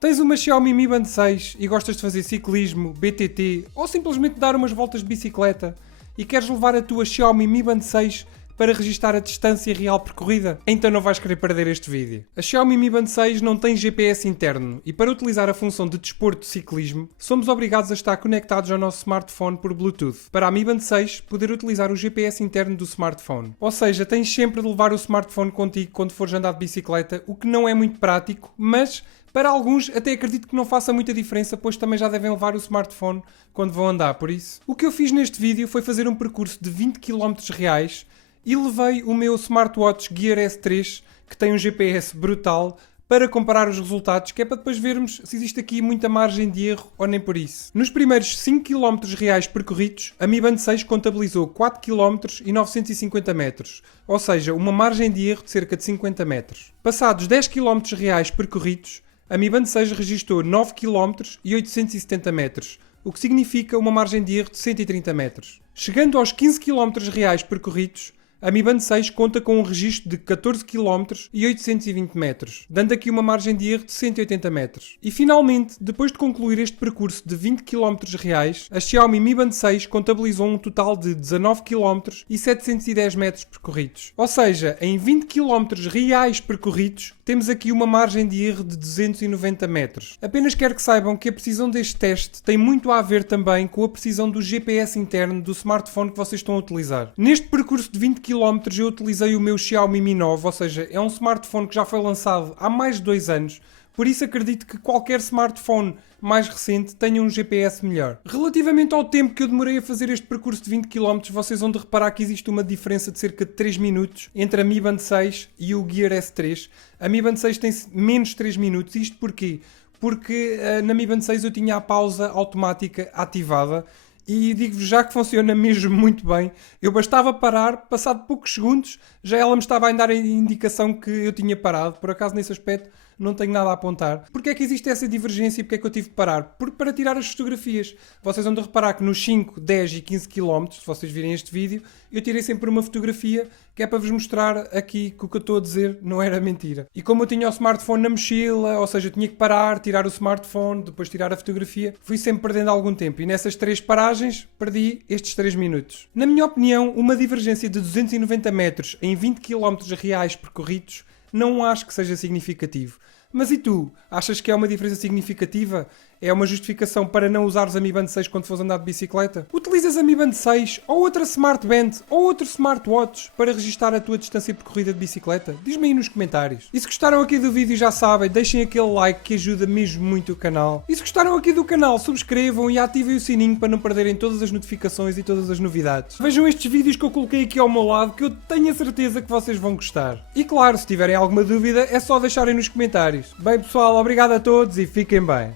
Tens uma Xiaomi Mi Band 6 e gostas de fazer ciclismo, BTT ou simplesmente dar umas voltas de bicicleta e queres levar a tua Xiaomi Mi Band 6 para registar a distância real percorrida? Então não vais querer perder este vídeo. A Xiaomi Mi Band 6 não tem GPS interno e para utilizar a função de desporto de ciclismo, somos obrigados a estar conectados ao nosso smartphone por Bluetooth, para a Mi Band 6 poder utilizar o GPS interno do smartphone. Ou seja, tens sempre de levar o smartphone contigo quando fores andar de bicicleta, o que não é muito prático, mas para alguns até acredito que não faça muita diferença, pois também já devem levar o smartphone quando vão andar, por isso. O que eu fiz neste vídeo foi fazer um percurso de 20 km reais e levei o meu smartwatch Gear S3, que tem um GPS brutal, para comparar os resultados, que é para depois vermos se existe aqui muita margem de erro ou nem por isso. Nos primeiros 5 km reais percorridos, a Mi Band 6 contabilizou 4 km e 950 metros, ou seja, uma margem de erro de cerca de 50 metros. Passados 10 km reais percorridos, a Mi Band 6 registou 9 km e 870 metros, o que significa uma margem de erro de 130 metros. Chegando aos 15 km reais percorridos, a Mi Band 6 conta com um registro de 14 km e 820 metros, dando aqui uma margem de erro de 180 metros. E finalmente, depois de concluir este percurso de 20 km reais, a Xiaomi Mi Band 6 contabilizou um total de 19 km e 710 metros percorridos. Ou seja, em 20 km reais percorridos, temos aqui uma margem de erro de 290 metros. Apenas quero que saibam que a precisão deste teste tem muito a ver também com a precisão do GPS interno do smartphone que vocês estão a utilizar. Neste percurso de 20 km eu utilizei o meu Xiaomi Mi 9, ou seja, é um smartphone que já foi lançado há mais de 2 anos, por isso acredito que qualquer smartphone mais recente tenha um GPS melhor. Relativamente ao tempo que eu demorei a fazer este percurso de 20 km, vocês vão de reparar que existe uma diferença de cerca de 3 minutos entre a Mi Band 6 e o Gear S3. A Mi Band 6 tem menos de 3 minutos, isto porquê? Porque na Mi Band 6 eu tinha a pausa automática ativada. E digo-vos já que funciona mesmo muito bem. Eu bastava parar, passado poucos segundos, já ela me estava a dar a indicação que eu tinha parado. Por acaso, nesse aspecto, não tenho nada a apontar. Porque é que existe essa divergência e porque é que eu tive de parar? Porque para tirar as fotografias. Vocês vão de reparar que nos 5, 10 e 15 km, se vocês virem este vídeo, eu tirei sempre uma fotografia que é para vos mostrar aqui que o que eu estou a dizer não era mentira. E como eu tinha o smartphone na mochila, ou seja, eu tinha que parar, tirar o smartphone, depois tirar a fotografia, fui sempre perdendo algum tempo. E nessas 3 paragens, perdi estes 3 minutos. Na minha opinião, uma divergência de 290 metros em 20 km reais percorridos não acho que seja significativo. Mas e tu? Achas que é uma diferença significativa? É uma justificação para não usares a Mi Band 6 quando fores andar de bicicleta? Utilizas a Mi Band 6 ou outra Smart Band ou outro smartwatch para registar a tua distância percorrida de bicicleta? Diz-me aí nos comentários. E se gostaram aqui do vídeo já sabem, deixem aquele like que ajuda mesmo muito o canal. E se gostaram aqui do canal, subscrevam e ativem o sininho para não perderem todas as notificações e todas as novidades. Vejam estes vídeos que eu coloquei aqui ao meu lado que eu tenho a certeza que vocês vão gostar. E claro, se tiverem alguma dúvida é só deixarem nos comentários. Bem pessoal, obrigado a todos e fiquem bem.